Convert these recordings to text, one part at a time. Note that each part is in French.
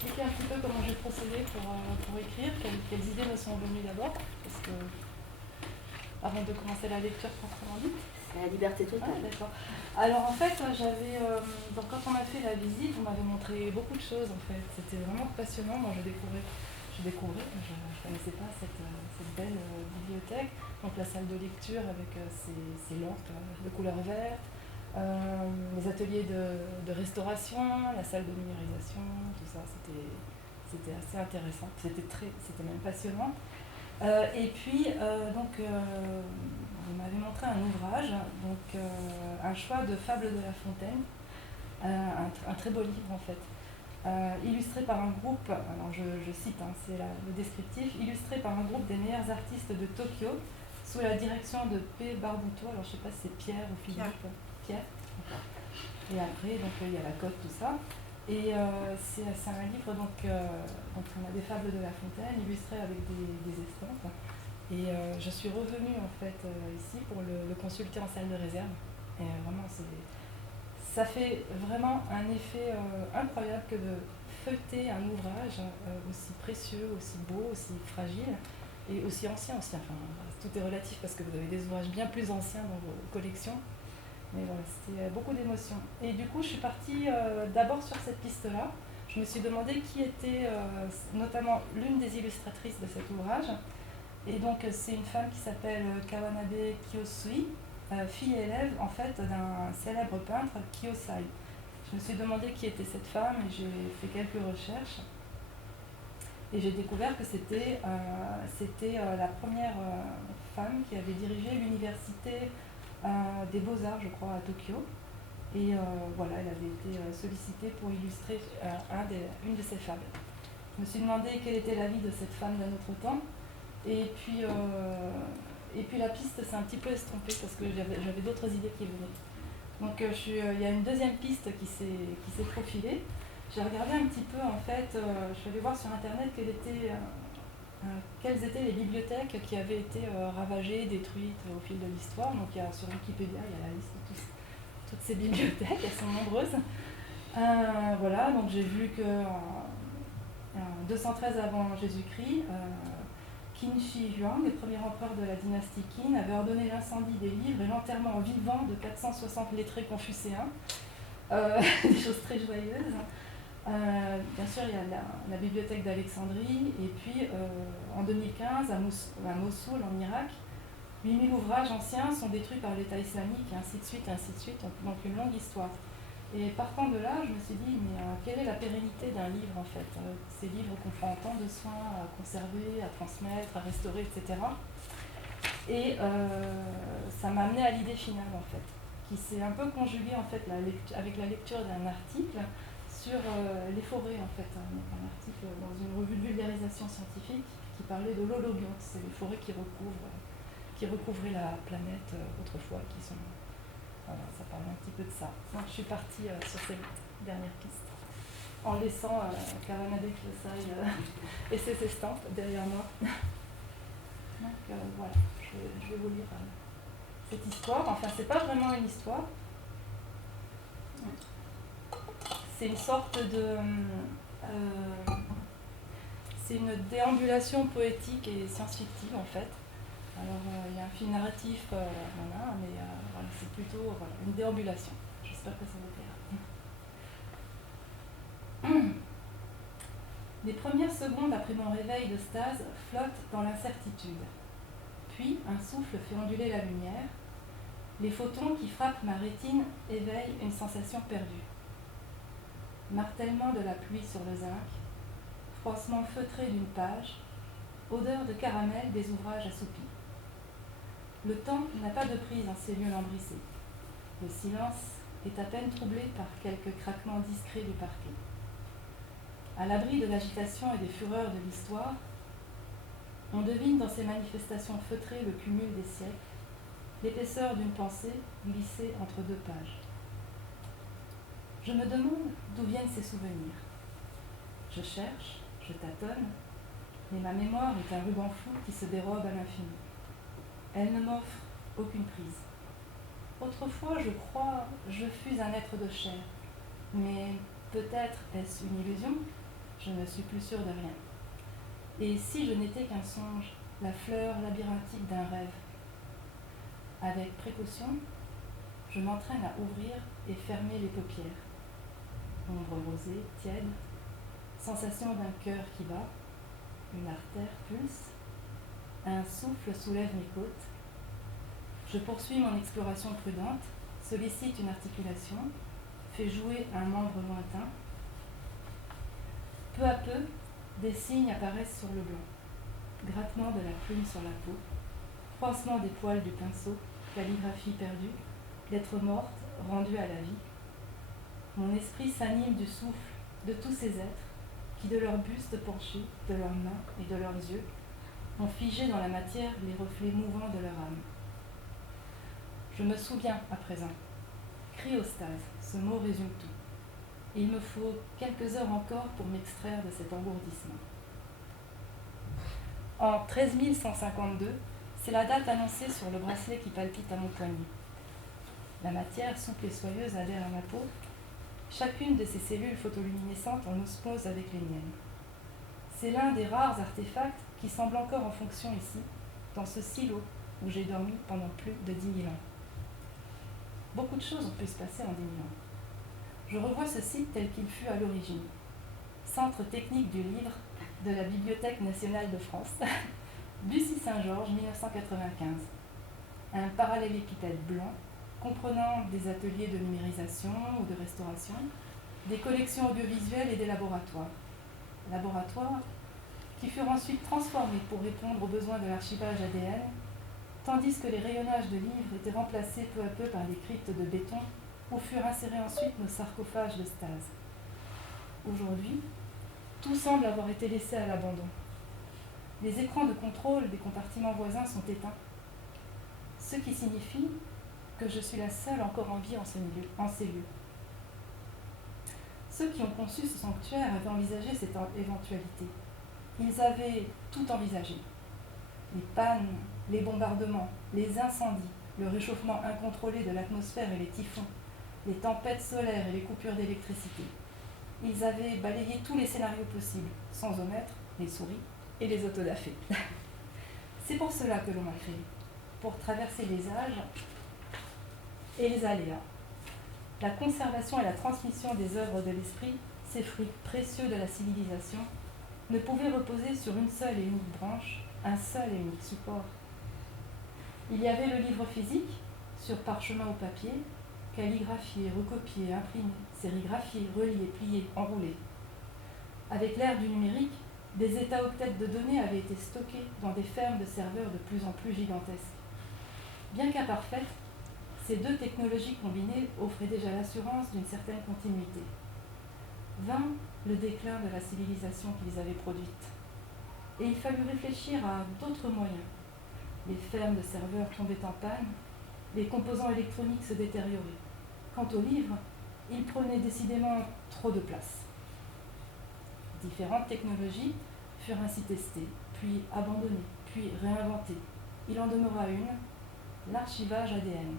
expliquer un petit peu comment j'ai procédé pour écrire, quelles idées me sont venues d'abord, parce que avant de commencer la lecture proprement dite. C'est la liberté totale. Ah, d'accord. Alors en fait, donc quand on m'a fait la visite, on m'avait montré beaucoup de choses en fait. C'était vraiment passionnant. Moi, je découvrais, je ne connaissais pas cette belle bibliothèque. Donc la salle de lecture avec ses lampes de couleur verte, les ateliers de restauration, la salle de numérisation, tout ça, c'était assez intéressant. C'était même passionnant. Et puis, vous m'avez montré un ouvrage, un choix de Fables de La Fontaine, un très beau livre en fait, illustré par un groupe, alors je cite, c'est le descriptif, illustré par un groupe des meilleurs artistes de Tokyo, sous la direction de P. Barbuto, alors je ne sais pas si c'est Pierre ou Philippe. Pierre. Et après, il y a la cote, tout ça. Et c'est un livre, donc on a des fables de La Fontaine, illustrées avec des estampes. Et je suis revenue en fait ici pour le consulter en salle de réserve. Et vraiment, ça fait vraiment un effet incroyable que de feuilleter un ouvrage aussi précieux, aussi beau, aussi fragile et aussi ancien aussi. Enfin, tout est relatif parce que vous avez des ouvrages bien plus anciens dans vos collections. Mais voilà, c'était beaucoup d'émotions. Et du coup, je suis partie d'abord sur cette piste-là. Je me suis demandé qui était notamment l'une des illustratrices de cet ouvrage. Et donc, c'est une femme qui s'appelle Kawanabe Kiyosui, fille et élève en fait d'un célèbre peintre, Kiyosai. Je me suis demandé qui était cette femme et j'ai fait quelques recherches. Et j'ai découvert que c'était la première femme qui avait dirigé l'université des Beaux-Arts, je crois, à Tokyo. Et voilà, elle avait été sollicitée pour illustrer une de ses fables. Je me suis demandé quelle était la vie de cette femme d'un autre temps. Et puis la piste s'est un petit peu estompée parce que j'avais d'autres idées qui venaient. Donc il y a une deuxième piste qui s'est profilée. J'ai regardé un petit peu, en fait, je suis allée voir sur internet quelles étaient les bibliothèques qui avaient été ravagées, détruites au fil de l'histoire. Donc sur Wikipédia, il y a la liste de toutes ces bibliothèques, elles sont nombreuses. Voilà, donc j'ai vu que en 213 avant Jésus-Christ, Qin Shi Huang, le premier empereur de la dynastie Qin, avait ordonné l'incendie des livres et l'enterrement vivant de 460 lettrés confucéens. Des choses très joyeuses. Bien sûr, il y a la bibliothèque d'Alexandrie, et puis en 2015, à Mossoul, en Irak, 8000 ouvrages anciens sont détruits par l'État islamique, et ainsi de suite, donc une longue histoire. Et partant de là, je me suis dit, mais quelle est la pérennité d'un livre en fait, ces livres qu'on prend tant de soins à conserver, à transmettre, à restaurer, etc. Et ça m'a amené à l'idée finale en fait, qui s'est un peu conjuguée en fait avec la lecture d'un article sur les forêts en fait, un article dans une revue de vulgarisation scientifique qui parlait de l'holobionte, c'est les forêts qui recouvraient la planète autrefois, qui sont... Voilà, ça parle un petit peu de ça. Donc je suis partie sur cette dernière piste, en laissant Kawanabe Kiyosai et ses estampes derrière moi. Donc voilà, je vais vous lire cette histoire. Enfin, c'est pas vraiment une histoire. C'est une sorte de... c'est une déambulation poétique et science-fictive en fait. Alors il y a un fil narratif, voilà, mais voilà, c'est plutôt une déambulation. J'espère que ça vous plaira. Les premières secondes après mon réveil de stase flottent dans l'incertitude. Puis un souffle fait onduler la lumière. Les photons qui frappent ma rétine éveillent une sensation perdue. Martèlement de la pluie sur le zinc, froissement feutré d'une page, odeur de caramel des ouvrages assoupis. Le temps n'a pas de prise en ces lieux lambrissés. Le silence est à peine troublé par quelques craquements discrets du parquet. À l'abri de l'agitation et des fureurs de l'histoire, on devine dans ces manifestations feutrées le cumul des siècles, l'épaisseur d'une pensée glissée entre deux pages. Je me demande d'où viennent ces souvenirs. Je cherche, je tâtonne, mais ma mémoire est un ruban flou qui se dérobe à l'infini. Elle ne m'offre aucune prise. Autrefois, je fus un être de chair, mais peut-être est-ce une illusion ? je ne suis plus sûre de rien. Et si je n'étais qu'un songe, la fleur labyrinthique d'un rêve? Avec précaution, je m'entraîne à ouvrir et fermer les paupières. Ombre rosée, tiède, sensation d'un cœur qui bat, une artère pulse, un souffle soulève mes côtes. Je poursuis mon exploration prudente, sollicite une articulation, fais jouer un membre lointain. Peu à peu, des signes apparaissent sur le blanc. Grattement de la plume sur la peau, froissement des poils du pinceau, calligraphie perdue, lettre morte rendue à la vie. Mon esprit s'anime du souffle de tous ces êtres qui, de leurs bustes penchés, de leurs mains et de leurs yeux, ont figé dans la matière les reflets mouvants de leur âme. Je me souviens à présent. Cryostase, ce mot résume tout. Et il me faut quelques heures encore pour m'extraire de cet engourdissement. En 13152, c'est la date annoncée sur le bracelet qui palpite à mon poignet. La matière souple et soyeuse adhère à ma peau. Chacune de ces cellules photoluminescentes en osmose avec les miennes. C'est l'un des rares artefacts qui semble encore en fonction ici, dans ce silo où j'ai dormi pendant plus de 10 000 ans. Beaucoup de choses ont pu se passer en 10 000 ans. Je revois ce site tel qu'il fut à l'origine. Centre technique du livre de la Bibliothèque nationale de France, Bussy-Saint-Georges, 1995. Un parallélépipède blanc comprenant des ateliers de numérisation ou de restauration, des collections audiovisuelles et des laboratoires. Laboratoires qui furent ensuite transformés pour répondre aux besoins de l'archivage ADN, tandis que les rayonnages de livres étaient remplacés peu à peu par des cryptes de béton où furent insérés ensuite nos sarcophages de stase. Aujourd'hui, tout semble avoir été laissé à l'abandon. Les écrans de contrôle des compartiments voisins sont éteints, ce qui signifie que je suis la seule encore en vie en ces lieux. Ceux qui ont conçu ce sanctuaire avaient envisagé cette éventualité. Ils avaient tout envisagé. Les pannes, les bombardements, les incendies, le réchauffement incontrôlé de l'atmosphère et les typhons, les tempêtes solaires et les coupures d'électricité. Ils avaient balayé tous les scénarios possibles, sans omettre les souris et les autodafés. C'est pour cela que l'on m'a créé, pour traverser les âges et les aléas. La conservation et la transmission des œuvres de l'esprit, ces fruits précieux de la civilisation, ne pouvaient reposer sur une seule et unique branche, un seul et unique support. Il y avait le livre physique, sur parchemin ou papier, calligraphié, recopié, imprimé, sérigraphié, relié, plié, enroulé. Avec l'ère du numérique, des états-octets de données avaient été stockés dans des fermes de serveurs de plus en plus gigantesques. Bien qu'imparfaites, ces deux technologies combinées offraient déjà l'assurance d'une certaine continuité. Vint le déclin de la civilisation qu'ils avaient produite. Et il fallut réfléchir à d'autres moyens. Les fermes de serveurs tombaient en panne, les composants électroniques se détérioraient. Quant aux livres, ils prenaient décidément trop de place. Différentes technologies furent ainsi testées, puis abandonnées, puis réinventées. Il en demeura une, l'archivage ADN.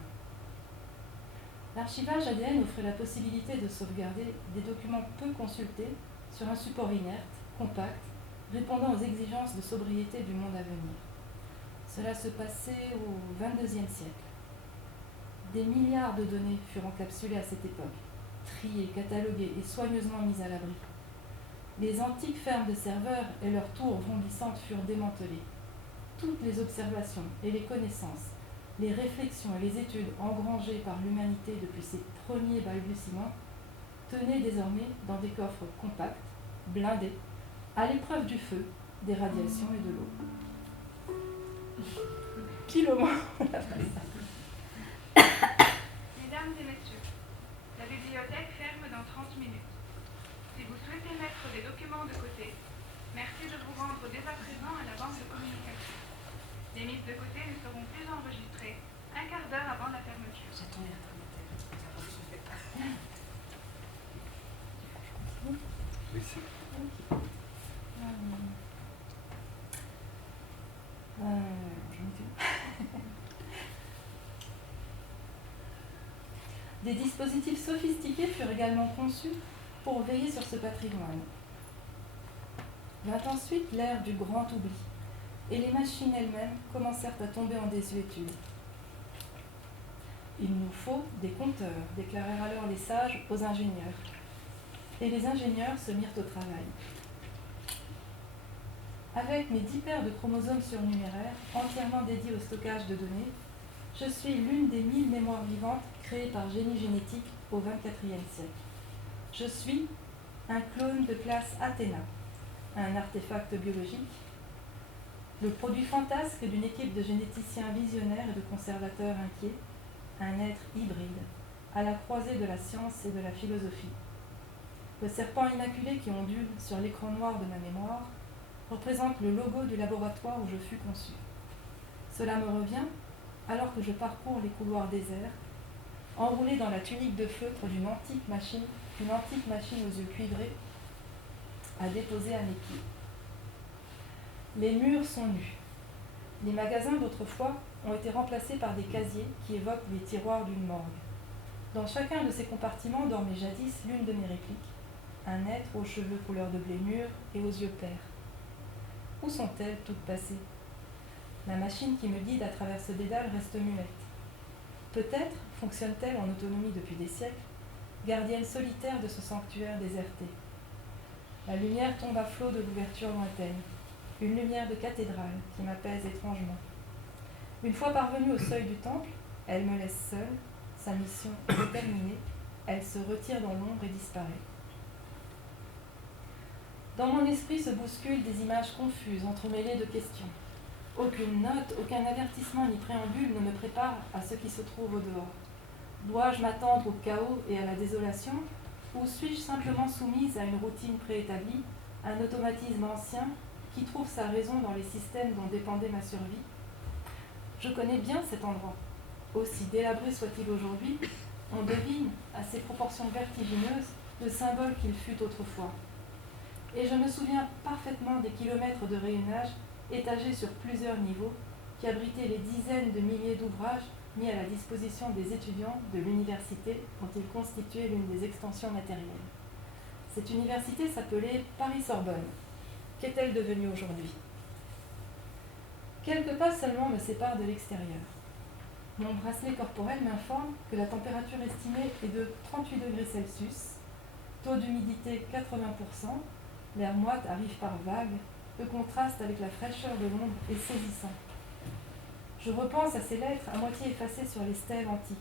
L'archivage ADN offrait la possibilité de sauvegarder des documents peu consultés sur un support inerte, compact, répondant aux exigences de sobriété du monde à venir. Cela se passait au XXIe siècle. Des milliards de données furent encapsulées à cette époque, triées, cataloguées et soigneusement mises à l'abri. Les antiques fermes de serveurs et leurs tours bondissantes furent démantelées. Toutes les observations et les connaissances, les réflexions et les études engrangées par l'humanité depuis ses premiers balbutiements tenaient désormais dans des coffres compacts, blindés, à l'épreuve du feu, des radiations et de l'eau. Pile au moins. Mesdames et messieurs, la bibliothèque ferme dans 30 minutes. Si vous souhaitez mettre des documents de côté, merci de vous rendre dès à présent à la banque de communication. Les mises de côté ne seront plus enregistrées un quart d'heure avant la fermeture. Des dispositifs sophistiqués furent également conçus pour veiller sur ce patrimoine. Vint ensuite l'ère du grand oubli, et les machines elles-mêmes commencèrent à tomber en désuétude. Il nous faut des compteurs, déclarèrent alors les sages aux ingénieurs. Et les ingénieurs se mirent au travail. Avec mes 10 paires de chromosomes surnuméraires, entièrement dédiés au stockage de données, je suis l'une des 1000 mémoires vivantes créées par génie génétique au XXIe siècle. Je suis un clone de classe Athéna, un artefact biologique, le produit fantasque d'une équipe de généticiens visionnaires et de conservateurs inquiets, un être hybride, à la croisée de la science et de la philosophie. Le serpent immaculé qui ondule sur l'écran noir de ma mémoire représente le logo du laboratoire où je fus conçu. Cela me revient alors que je parcours les couloirs déserts, enroulé dans la tunique de feutre d'une antique machine aux yeux cuivrés à déposer à mes pieds. Les murs sont nus. Les magasins d'autrefois ont été remplacés par des casiers qui évoquent les tiroirs d'une morgue. Dans chacun de ces compartiments dormait jadis l'une de mes répliques, un être aux cheveux couleur de blé mûr et aux yeux pères. Où sont-elles toutes passées? La machine qui me guide à travers ce dédale reste muette. Peut-être fonctionne-t-elle en autonomie depuis des siècles, gardienne solitaire de ce sanctuaire déserté. La lumière tombe à flot de l'ouverture lointaine, une lumière de cathédrale qui m'apaise étrangement. Une fois parvenue au seuil du temple, elle me laisse seule, sa mission est terminée, elle se retire dans l'ombre et disparaît. Dans mon esprit se bousculent des images confuses, entremêlées de questions. Aucune note, aucun avertissement ni préambule ne me prépare à ce qui se trouve au dehors. Dois-je m'attendre au chaos et à la désolation, ou suis-je simplement soumise à une routine préétablie, un automatisme ancien qui trouve sa raison dans les systèmes dont dépendait ma survie? Je connais bien cet endroit. Aussi délabré soit-il aujourd'hui, on devine, à ses proportions vertigineuses, le symbole qu'il fut autrefois. Et je me souviens parfaitement des kilomètres de rayonnage étagés sur plusieurs niveaux qui abritaient les dizaines de milliers d'ouvrages mis à la disposition des étudiants de l'université dont il constituait l'une des extensions matérielles. Cette université s'appelait Paris-Sorbonne. Qu'est-elle devenue aujourd'hui? Quelques pas seulement me séparent de l'extérieur. Mon bracelet corporel m'informe que la température estimée est de 38 degrés Celsius, taux d'humidité 80%, l'air moite arrive par vagues, le contraste avec la fraîcheur de l'ombre est saisissant. Je repense à ces lettres à moitié effacées sur les stèles antiques,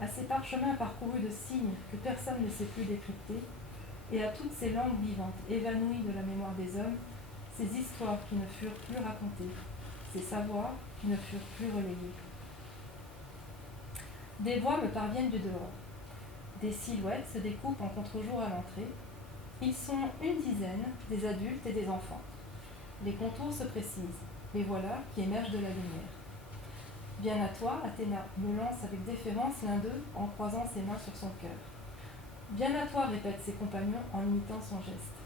à ces parchemins parcourus de signes que personne ne sait plus décrypter, et à toutes ces langues vivantes, évanouies de la mémoire des hommes, ces histoires qui ne furent plus racontées, ces savoirs qui ne furent plus relayés. Des voix me parviennent du dehors. Des silhouettes se découpent en contre-jour à l'entrée. Ils sont une dizaine, des adultes et des enfants. Les contours se précisent. Les voilà qui émergent de la lumière. Bien à toi, Athéna, me lance avec déférence l'un d'eux en croisant ses mains sur son cœur. Bien à toi, répètent ses compagnons en imitant son geste.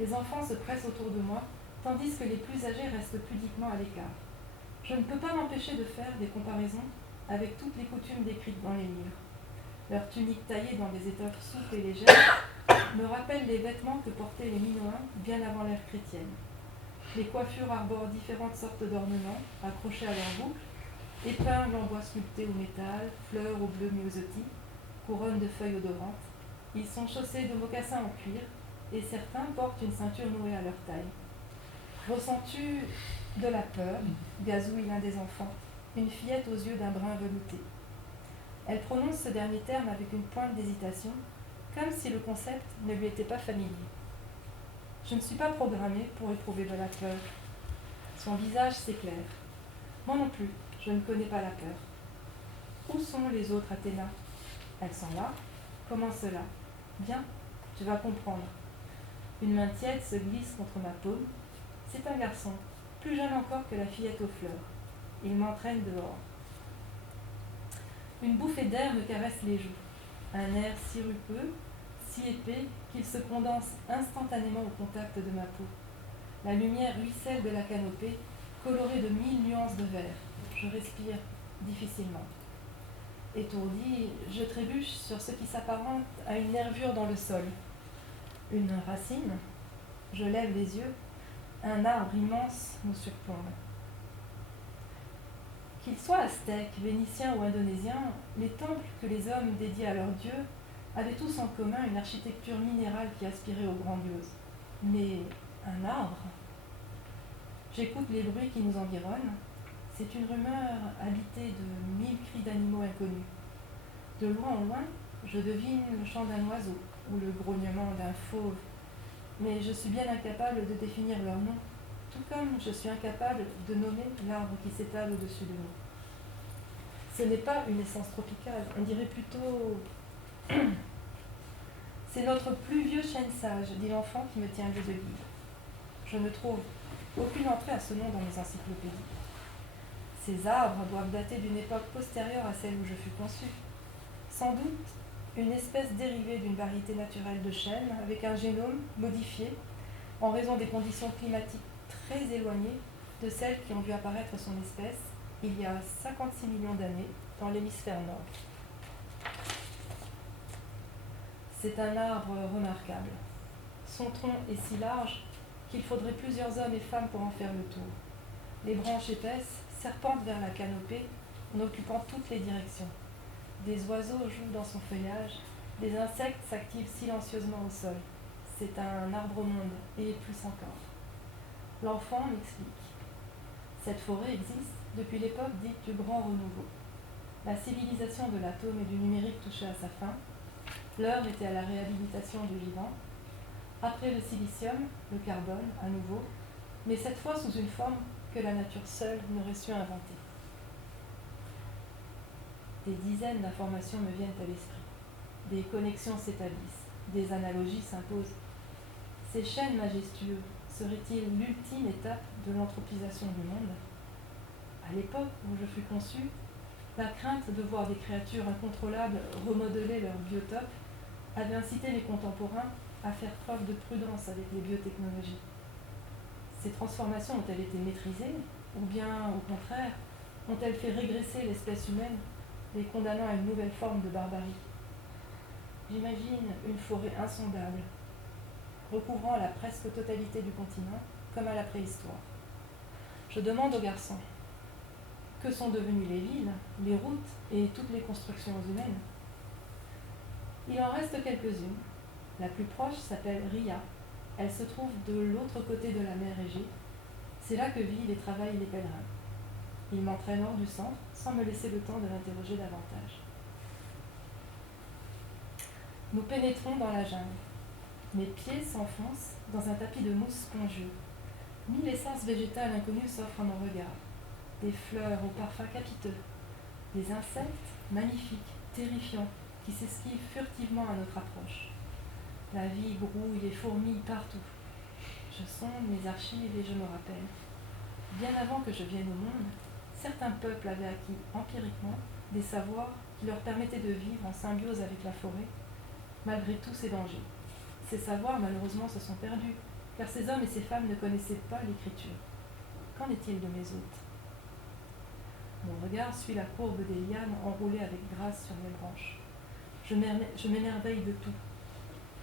Les enfants se pressent autour de moi, tandis que les plus âgés restent pudiquement à l'écart. Je ne peux pas m'empêcher de faire des comparaisons avec toutes les coutumes décrites dans les livres. Leurs tuniques taillées dans des étoffes souples et légères me rappellent les vêtements que portaient les Minoens bien avant l'ère chrétienne. Les coiffures arborent différentes sortes d'ornements accrochés à leurs boucles, épingles en bois sculpté ou métal, fleurs au bleu myosotis, couronnes de feuilles odorantes. Ils sont chaussés de mocassins en cuir et certains portent une ceinture nouée à leur taille. Ressens-tu de la peur? Gazouille l'un des enfants, une fillette aux yeux d'un brun velouté. Elle prononce ce dernier terme avec une pointe d'hésitation, comme si le concept ne lui était pas familier. Je ne suis pas programmée pour éprouver de la peur. Son visage s'éclaire. Moi non plus, je ne connais pas la peur. Où sont les autres Athéna? Elles sont là. Comment cela? Bien, tu vas comprendre. Une main tiède se glisse contre ma paume. C'est un garçon, plus jeune encore que la fillette aux fleurs. Il m'entraîne dehors. Une bouffée d'air me caresse les joues. Un air sirupeux, si épais qu'il se condense instantanément au contact de ma peau. La lumière ruisselle de la canopée, colorée de 1000 nuances de vert. Je respire difficilement. Étourdi, je trébuche sur ce qui s'apparente à une nervure dans le sol. Une racine? Je lève les yeux. Un arbre immense nous surplombe. Qu'ils soient aztèques, vénitiens ou indonésiens, les temples que les hommes dédiaient à leurs dieux avaient tous en commun une architecture minérale qui aspirait au grandiose. Mais un arbre? J'écoute les bruits qui nous environnent. C'est une rumeur habitée de 1000 cris d'animaux inconnus. De loin en loin, je devine le chant d'un oiseau ou le grognement d'un fauve, mais je suis bien incapable de définir leur nom, tout comme je suis incapable de nommer l'arbre qui s'étale au-dessus de nous. Ce n'est pas une essence tropicale, on dirait plutôt... C'est notre plus vieux chêne sage, dit l'enfant qui me tient lieu de guide. Je ne trouve aucune entrée à ce nom dans mes encyclopédies. Ces arbres doivent dater d'une époque postérieure à celle où je fus conçue. Sans doute une espèce dérivée d'une variété naturelle de chêne avec un génome modifié en raison des conditions climatiques très éloignées de celles qui ont vu apparaître son espèce il y a 56 millions d'années dans l'hémisphère nord. C'est un arbre remarquable. Son tronc est si large qu'il faudrait plusieurs hommes et femmes pour en faire le tour. Les branches épaisses serpentent vers la canopée en occupant toutes les directions. Des oiseaux jouent dans son feuillage, des insectes s'activent silencieusement au sol. C'est un arbre-monde, et plus encore. L'enfant m'explique. Cette forêt existe depuis l'époque dite du Grand Renouveau. La civilisation de l'atome et du numérique touchait à sa fin. L'heure était à la réhabilitation du vivant. Après le silicium, le carbone, à nouveau, mais cette fois sous une forme que la nature seule n'aurait su inventer. Des dizaines d'informations me viennent à l'esprit. Des connexions s'établissent, des analogies s'imposent. Ces chênes majestueux seraient-ils l'ultime étape de l'anthropisation du monde? À l'époque où je fus conçue, la crainte de voir des créatures incontrôlables remodeler leur biotope avait incité les contemporains à faire preuve de prudence avec les biotechnologies. Ces transformations ont-elles été maîtrisées, ou bien, au contraire, ont-elles fait régresser l'espèce humaine, les condamnant à une nouvelle forme de barbarie? J'imagine une forêt insondable, recouvrant la presque totalité du continent, comme à la préhistoire. Je demande aux garçons, que sont devenues les villes, les routes et toutes les constructions humaines? Il en reste quelques-unes. La plus proche s'appelle Ria. Elle se trouve de l'autre côté de la mer Égée. C'est là que vivent et travaillent les pèlerins. Ils m'entraînent hors du centre, sans me laisser le temps de l'interroger davantage. Nous pénétrons dans la jungle. Mes pieds s'enfoncent dans un tapis de mousse spongieux. 1000 essences végétales inconnues s'offrent à mon regard. Des fleurs au parfum capiteux. Des insectes magnifiques, terrifiants, qui s'esquivent furtivement à notre approche. La vie grouille et fourmille partout. Je sonde mes archives et je me rappelle. Bien avant que je vienne au monde, certains peuples avaient acquis empiriquement des savoirs qui leur permettaient de vivre en symbiose avec la forêt, malgré tous ces dangers. Ces savoirs, malheureusement, se sont perdus, car ces hommes et ces femmes ne connaissaient pas l'écriture. Qu'en est-il de mes hôtes? Mon regard suit la courbe des lianes enroulées avec grâce sur mes branches. Je m'émerveille de tout.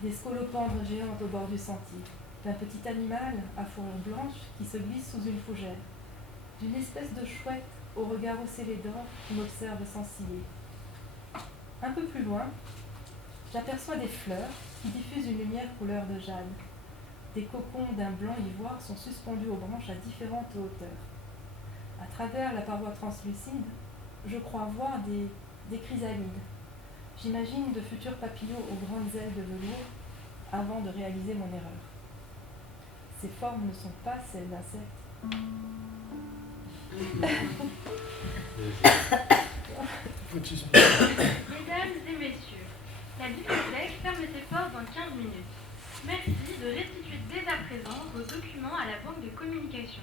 Des scolopendres géantes au bord du sentier, d'un petit animal à fourrure blanche qui se glisse sous une fougère, d'une espèce de chouette au regard ocellé d'or qui m'observe sans ciller. Un peu plus loin, j'aperçois des fleurs qui diffusent une lumière couleur de jade. Des cocons d'un blanc ivoire sont suspendus aux branches à différentes hauteurs. À travers la paroi translucide, je crois voir des chrysalides. J'imagine de futurs papillons aux grandes ailes de velours avant de réaliser mon erreur. Ces formes ne sont pas celles d'insectes. Mesdames et messieurs, la bibliothèque ferme ses portes dans 15 minutes. Merci de restituer dès à présent vos documents à la banque de communication.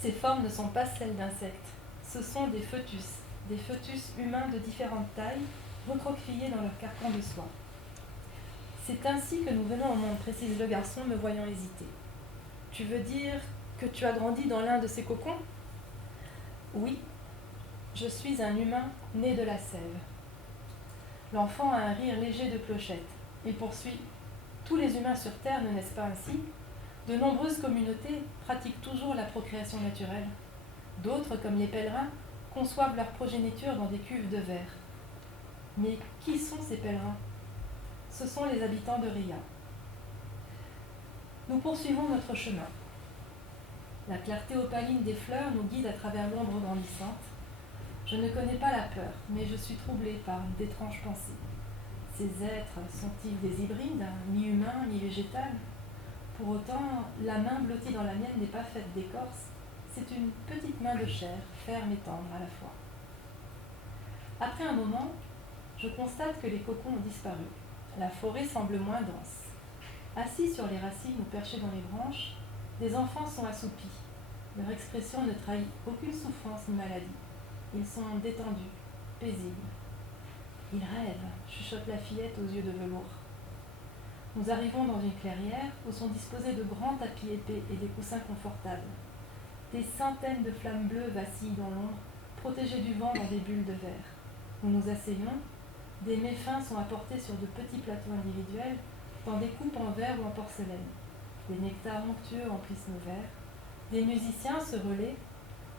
Ces formes ne sont pas celles d'insectes. Ce sont des foetus humains de différentes tailles, recroquevillés dans leur carcan de soie. C'est ainsi que nous venons au monde, précise le garçon, me voyant hésiter. Tu veux dire que tu as grandi dans l'un de ces cocons? Oui. Je suis un humain né de la sève. L'enfant a un rire léger de clochette. Il poursuit. Tous les humains sur Terre ne naissent pas ainsi. De nombreuses communautés pratiquent toujours la procréation naturelle. D'autres, comme les pèlerins, conçoivent leur progéniture dans des cuves de verre. Mais qui sont ces pèlerins ? Ce sont les habitants de Ria. Nous poursuivons notre chemin. La clarté opaline des fleurs nous guide à travers l'ombre grandissante. Je ne connais pas la peur, mais je suis troublée par d'étranges pensées. Ces êtres sont-ils des hybrides, mi-humains, mi-végétales ? Pour autant, la main blottie dans la mienne n'est pas faite d'écorce, c'est une petite main de chair, ferme et tendre à la fois. Après un moment, je constate que les cocons ont disparu. La forêt semble moins dense. Assis sur les racines ou perchés dans les branches, des enfants sont assoupis. Leur expression ne trahit aucune souffrance ni maladie. Ils sont détendus, paisibles. Ils rêvent, chuchote la fillette aux yeux de velours. Nous arrivons dans une clairière où sont disposés de grands tapis épais et des coussins confortables. Des centaines de flammes bleues vacillent dans l'ombre, protégées du vent dans des bulles de verre. Nous nous asseyons. Des mets fins sont apportés sur de petits plateaux individuels, dans des coupes en verre ou en porcelaine. Des nectars onctueux emplissent nos verres. Des musiciens se relaient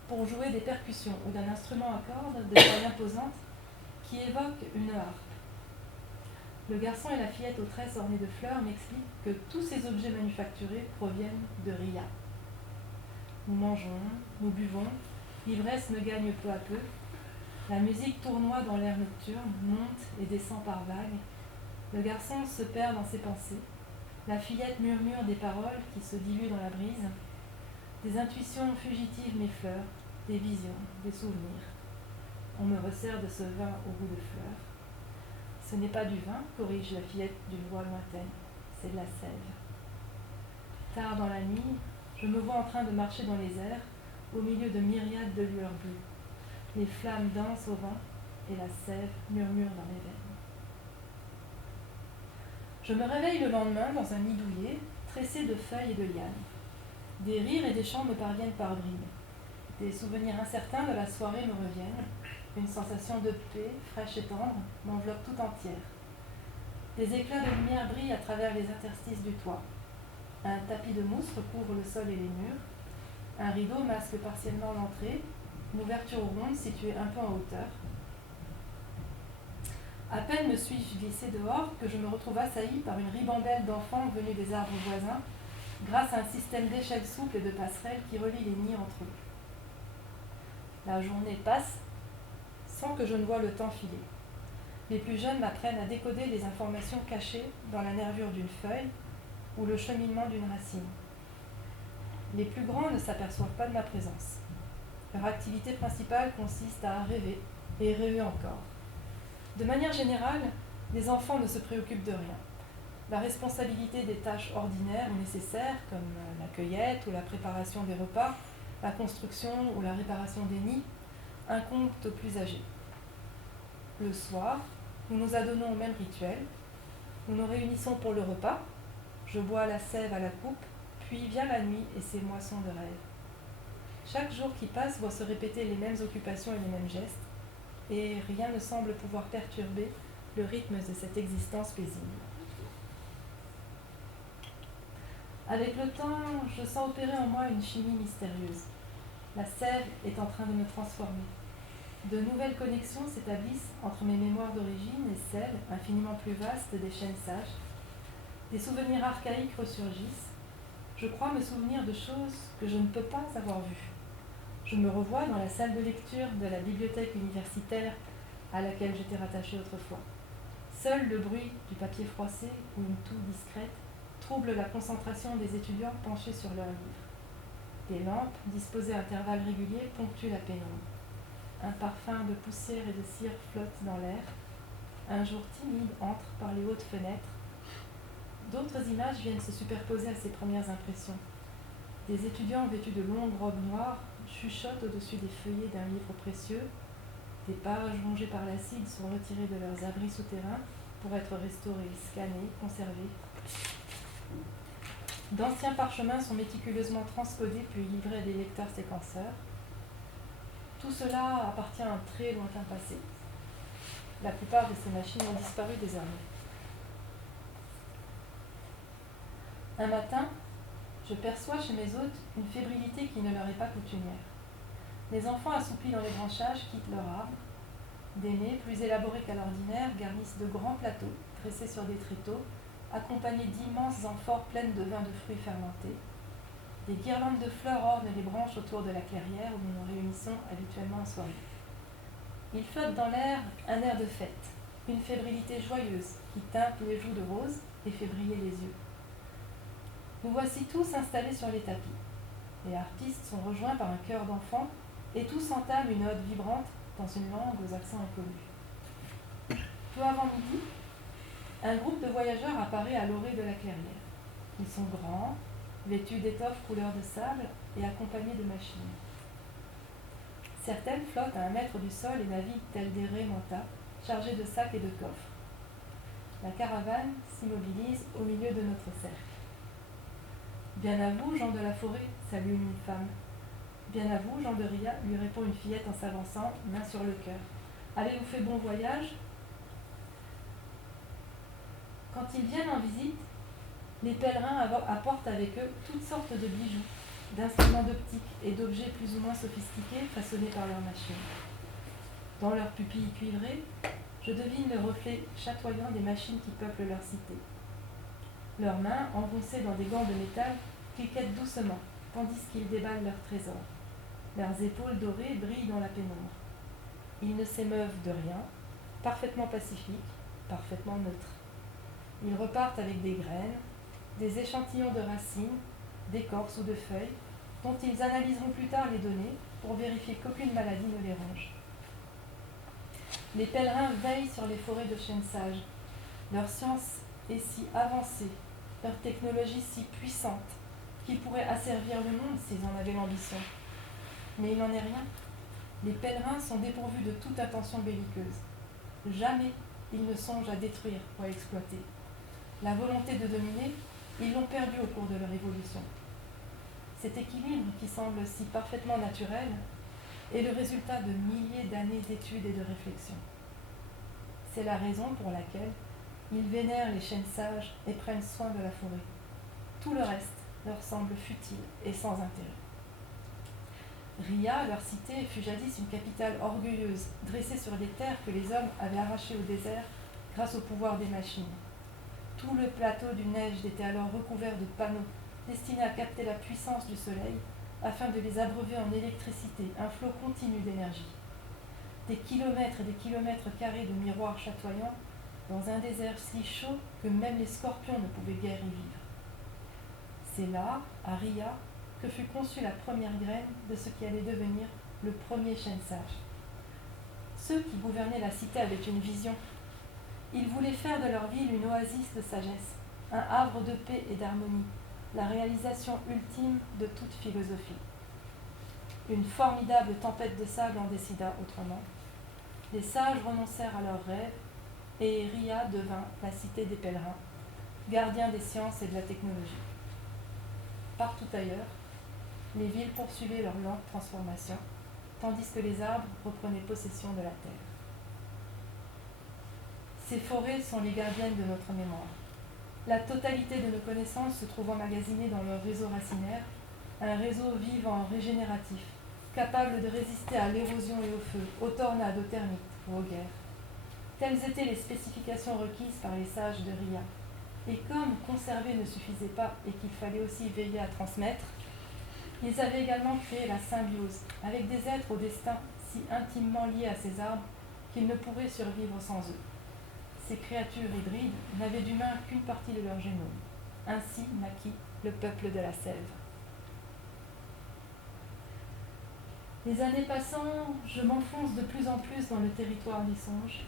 pour jouer des percussions ou d'un instrument à cordes de taille imposante qui évoque une harpe. Le garçon et la fillette aux tresses ornées de fleurs m'expliquent que tous ces objets manufacturés proviennent de Ria. Nous mangeons, nous buvons, l'ivresse me gagne peu à peu. La musique tournoie dans l'air nocturne, monte et descend par vagues. Le garçon se perd dans ses pensées. La fillette murmure des paroles qui se diluent dans la brise. Des intuitions fugitives m'effleurent, des visions, des souvenirs. On me resserre de ce vin au goût de fleurs. Ce n'est pas du vin, corrige la fillette d'une voix lointaine, c'est de la sève. Tard dans la nuit, je me vois en train de marcher dans les airs, au milieu de myriades de lueurs bleues. Les flammes dansent au vent et la sève murmure dans mes veines. Je me réveille le lendemain dans un nid douillet, tressé de feuilles et de lianes. Des rires et des chants me parviennent par bribes. Des souvenirs incertains de la soirée me reviennent. Une sensation de paix, fraîche et tendre, m'enveloppe tout entière. Des éclats de lumière brillent à travers les interstices du toit. Un tapis de mousse recouvre le sol et les murs. Un rideau masque partiellement l'entrée, une ouverture ronde située un peu en hauteur. À peine me suis-je glissée dehors que je me retrouve assaillie par une ribambelle d'enfants venus des arbres voisins, grâce à un système d'échelles souples et de passerelles qui relie les nids entre eux. La journée passe sans que je ne vois le temps filer. Les plus jeunes m'apprennent à décoder les informations cachées dans la nervure d'une feuille ou le cheminement d'une racine. Les plus grands ne s'aperçoivent pas de ma présence. Leur activité principale consiste à rêver et rêver encore. De manière générale, les enfants ne se préoccupent de rien. La responsabilité des tâches ordinaires ou nécessaires, comme la cueillette ou la préparation des repas, la construction ou la réparation des nids, incombe aux plus âgés. Le soir, nous nous adonnons au même rituel. Nous nous réunissons pour le repas. Je bois la sève à la coupe, puis vient la nuit et ses moissons de rêve. Chaque jour qui passe voit se répéter les mêmes occupations et les mêmes gestes, et rien ne semble pouvoir perturber le rythme de cette existence paisible. Avec le temps, je sens opérer en moi une chimie mystérieuse. La sève est en train de me transformer. De nouvelles connexions s'établissent entre mes mémoires d'origine et celles, infiniment plus vastes, des chênes sages. Des souvenirs archaïques ressurgissent. Je crois me souvenir de choses que je ne peux pas avoir vues. Je me revois dans la salle de lecture de la bibliothèque universitaire à laquelle j'étais rattachée autrefois. Seul le bruit du papier froissé ou une toux discrète trouble la concentration des étudiants penchés sur leurs livres. Des lampes, disposées à intervalles réguliers, ponctuent la pénombre. Un parfum de poussière et de cire flotte dans l'air. Un jour timide entre par les hautes fenêtres. D'autres images viennent se superposer à ces premières impressions. Des étudiants vêtus de longues robes noires chuchotent au-dessus des feuillets d'un livre précieux. Des pages rongées par l'acide sont retirées de leurs abris souterrains pour être restaurées, scannées, conservées. D'anciens parchemins sont méticuleusement transcodés puis livrés à des lecteurs séquenceurs. Tout cela appartient à un très lointain passé. La plupart de ces machines ont disparu désormais. Un matin, je perçois chez mes hôtes une fébrilité qui ne leur est pas coutumière. Les enfants assoupis dans les branchages quittent leur arbre. Des mets, plus élaborés qu'à l'ordinaire, garnissent de grands plateaux dressés sur des tréteaux, accompagnés d'immenses amphores pleines de vin de fruits fermentés. Des guirlandes de fleurs ornent les branches autour de la clairière où nous nous réunissons habituellement en soirée. Il flotte dans l'air un air de fête, une fébrilité joyeuse qui teinte les joues de rose et fait briller les yeux. Nous voici tous installés sur les tapis. Les harpistes sont rejoints par un chœur d'enfants et tous entament une ode vibrante dans une langue aux accents inconnus. Peu avant midi, un groupe de voyageurs apparaît à l'orée de la clairière. Ils sont grands, vêtus d'étoffes couleur de sable et accompagnés de machines. Certaines flottent à 1 mètre du sol et naviguent telles des raies manta, chargées de sacs et de coffres. La caravane s'immobilise au milieu de notre cercle. Bien à vous, Jean de la Forêt, salue une femme. Bien à vous, Jean de Ria, lui répond une fillette en s'avançant, main sur le cœur. Avez-vous fait bon voyage? Quand ils viennent en visite, les pèlerins apportent avec eux toutes sortes de bijoux, d'instruments d'optique et d'objets plus ou moins sophistiqués façonnés par leurs machines. Dans leurs pupilles cuivrées, je devine le reflet chatoyant des machines qui peuplent leur cité. Leurs mains, engoncées dans des gants de métal, cliquettent doucement, tandis qu'ils déballent leurs trésors. Leurs épaules dorées brillent dans la pénombre. Ils ne s'émeuvent de rien, parfaitement pacifiques, parfaitement neutres. Ils repartent avec des graines, des échantillons de racines, d'écorces ou de feuilles, dont ils analyseront plus tard les données pour vérifier qu'aucune maladie ne les ronge. Les pèlerins veillent sur les forêts de chênes sages. Leur science est si avancée, leur technologie si puissante, qu'ils pourraient asservir le monde s'ils en avaient l'ambition. Mais il n'en est rien. Les pèlerins sont dépourvus de toute intention belliqueuse. Jamais ils ne songent à détruire ou à exploiter. La volonté de dominer, ils l'ont perdue au cours de leur évolution. Cet équilibre qui semble si parfaitement naturel est le résultat de milliers d'années d'études et de réflexion. C'est la raison pour laquelle ils vénèrent les chênes sages et prennent soin de la forêt. Tout le reste leur semble futile et sans intérêt. Ria, leur cité, fut jadis une capitale orgueilleuse, dressée sur des terres que les hommes avaient arrachées au désert grâce au pouvoir des machines. Tout le plateau du Neige était alors recouvert de panneaux destinés à capter la puissance du soleil afin de les abreuver en électricité, un flot continu d'énergie. Des kilomètres et des kilomètres carrés de miroirs chatoyants dans un désert si chaud que même les scorpions ne pouvaient guère y vivre. C'est là, à Ria, que fut conçue la première graine de ce qui allait devenir le premier chêne sage. Ceux qui gouvernaient la cité avaient une vision. Ils voulaient faire de leur ville une oasis de sagesse, un havre de paix et d'harmonie, la réalisation ultime de toute philosophie. Une formidable tempête de sable en décida autrement. Les sages renoncèrent à leurs rêves et Ria devint la cité des pèlerins, gardien des sciences et de la technologie. Partout ailleurs, les villes poursuivaient leur lente transformation, tandis que les arbres reprenaient possession de la terre. Ces forêts sont les gardiennes de notre mémoire. La totalité de nos connaissances se trouve emmagasinée dans leur réseau racinaire, un réseau vivant, régénératif, capable de résister à l'érosion et au feu, aux tornades, aux termites ou aux guerres. Telles étaient les spécifications requises par les sages de Ria. Et comme conserver ne suffisait pas et qu'il fallait aussi veiller à transmettre, ils avaient également créé la symbiose, avec des êtres au destin si intimement liés à ces arbres qu'ils ne pourraient survivre sans eux. Ces créatures hybrides n'avaient d'humain qu'une partie de leur génome. Ainsi naquit le peuple de la sève. Les années passant, je m'enfonce de plus en plus dans le territoire des songes.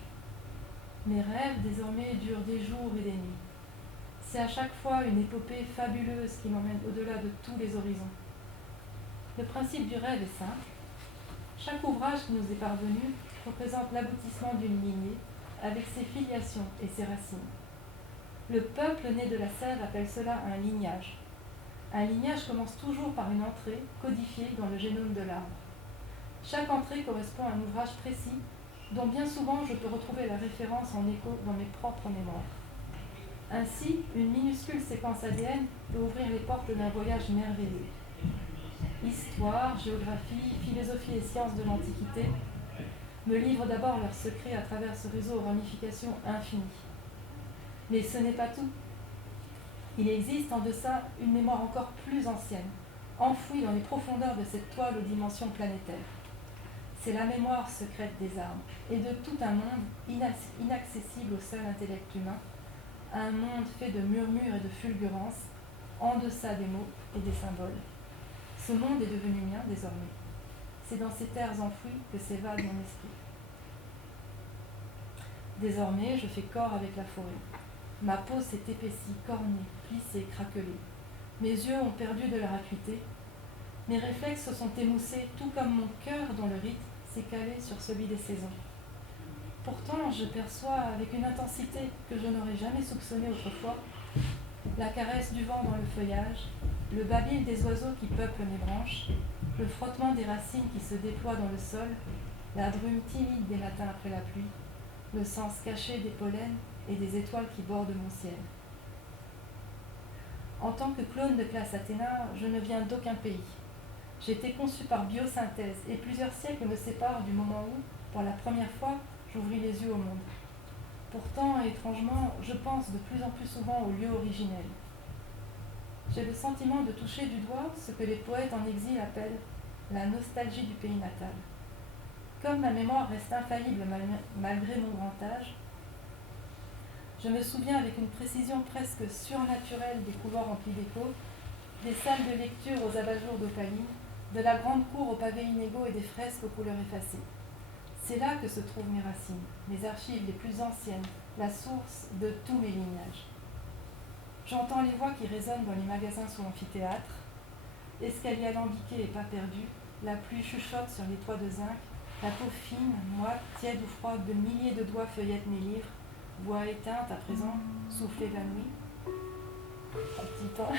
Mes rêves, désormais, durent des jours et des nuits. C'est à chaque fois une épopée fabuleuse qui m'emmène au-delà de tous les horizons. Le principe du rêve est simple. Chaque ouvrage qui nous est parvenu représente l'aboutissement d'une lignée, avec ses filiations et ses racines. Le peuple né de la sève appelle cela un lignage. Un lignage commence toujours par une entrée codifiée dans le génome de l'arbre. Chaque entrée correspond à un ouvrage précis dont bien souvent je peux retrouver la référence en écho dans mes propres mémoires. Ainsi, une minuscule séquence ADN peut ouvrir les portes d'un voyage merveilleux. Histoire, géographie, philosophie et sciences de l'Antiquité me livrent d'abord leurs secrets à travers ce réseau aux ramifications infinies. Mais ce n'est pas tout. Il existe en deçà une mémoire encore plus ancienne, enfouie dans les profondeurs de cette toile aux dimensions planétaires. C'est la mémoire secrète des arbres et de tout un monde inaccessible au seul intellect humain, un monde fait de murmures et de fulgurances, en deçà des mots et des symboles. Ce monde est devenu mien désormais. C'est dans ces terres enfouies que s'évade mon esprit. Désormais, je fais corps avec la forêt. Ma peau s'est épaissie, cornée, plissée, craquelée. Mes yeux ont perdu de leur acuité. Mes réflexes se sont émoussés, tout comme mon cœur dont le rythme s'est calé sur celui des saisons. Pourtant, je perçois avec une intensité que je n'aurais jamais soupçonnée autrefois la caresse du vent dans le feuillage, le babil des oiseaux qui peuplent mes branches, le frottement des racines qui se déploient dans le sol, la brume timide des matins après la pluie, le sens caché des pollens et des étoiles qui bordent mon ciel. En tant que clone de classe Athéna, je ne viens d'aucun pays. J'ai été conçue par biosynthèse et plusieurs siècles me séparent du moment où, pour la première fois, j'ouvris les yeux au monde. Pourtant, étrangement, je pense de plus en plus souvent au lieu originel. J'ai le sentiment de toucher du doigt ce que les poètes en exil appellent la nostalgie du pays natal. Comme ma mémoire reste infaillible malgré mon grand âge, je me souviens avec une précision presque surnaturelle des couloirs remplis d'échos, des salles de lecture aux abat-jours d'opaline, de la grande cour aux pavés inégaux et des fresques aux couleurs effacées. C'est là que se trouvent mes racines, mes archives les plus anciennes, la source de tous mes lignages. J'entends les voix qui résonnent dans les magasins sous l'amphithéâtre, escalier alambiqué et pas perdu, la pluie chuchote sur les toits de zinc, la peau fine, moite, tiède ou froide de milliers de doigts feuillettent mes livres, voix éteinte à présent, souffle évanoui. Un petit temps.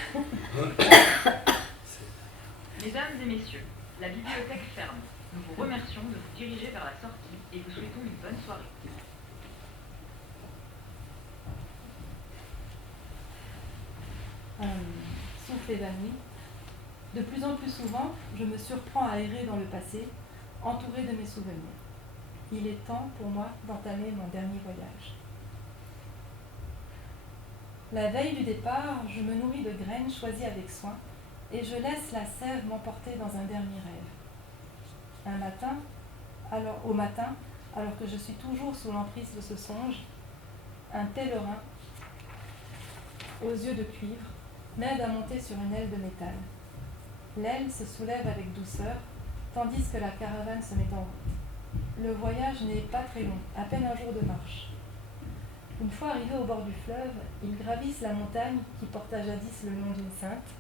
Mesdames et messieurs, la bibliothèque ferme. Nous vous remercions de vous diriger vers la sortie et vous souhaitons une bonne soirée. Souffle évanoui. De plus en plus souvent, je me surprends à errer dans le passé, entouré de mes souvenirs. Il est temps pour moi d'entamer mon dernier voyage. La veille du départ, je me nourris de graines choisies avec soin et je laisse la sève m'emporter dans un dernier rêve. Au matin, alors que je suis toujours sous l'emprise de ce songe, un pèlerin aux yeux de cuivre m'aide à monter sur une aile de métal. L'aile se soulève avec douceur, tandis que la caravane se met en route. Le voyage n'est pas très long, à peine un jour de marche. Une fois arrivés au bord du fleuve, ils gravissent la montagne qui porta jadis le nom d'une sainte.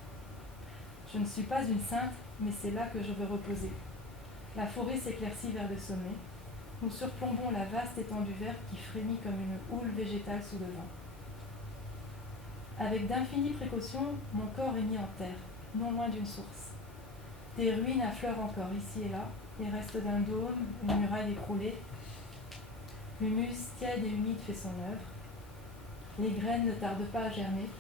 Je ne suis pas une sainte, mais c'est là que je veux reposer. La forêt s'éclaircit vers le sommet. Nous surplombons la vaste étendue verte qui frémit comme une houle végétale sous le vent. Avec d'infinies précautions, mon corps est mis en terre, non loin d'une source. Des ruines affleurent encore ici et là, les restes d'un dôme, une muraille écroulée. L'humus tiède et humide fait son œuvre. Les graines ne tardent pas à germer.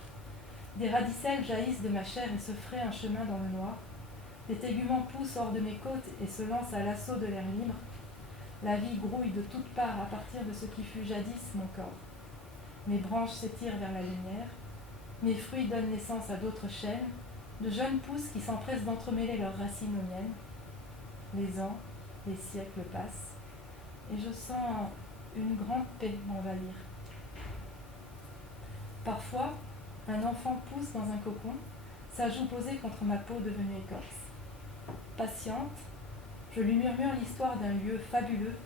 Des radicelles jaillissent de ma chair et se frayent un chemin dans le noir. Les téguments poussent hors de mes côtes et se lancent à l'assaut de l'air libre. La vie grouille de toutes parts à partir de ce qui fut jadis mon corps. Mes branches s'étirent vers la lumière. Mes fruits donnent naissance à d'autres chênes, de jeunes pousses qui s'empressent d'entremêler leurs racines aux miennes. Les ans, les siècles passent, et je sens une grande paix m'envahir. Parfois, un enfant pousse dans un cocon, sa joue posée contre ma peau devenue écorce. Patiente, je lui murmure l'histoire d'un lieu fabuleux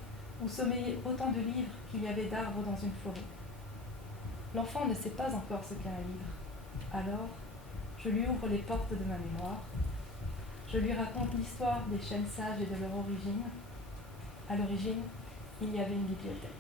où sommeillaient autant de livres qu'il y avait d'arbres dans une forêt. L'enfant ne sait pas encore ce qu'est un livre. Alors, je lui ouvre les portes de ma mémoire. Je lui raconte l'histoire des chênes sages et de leur origine. À l'origine, il y avait une bibliothèque.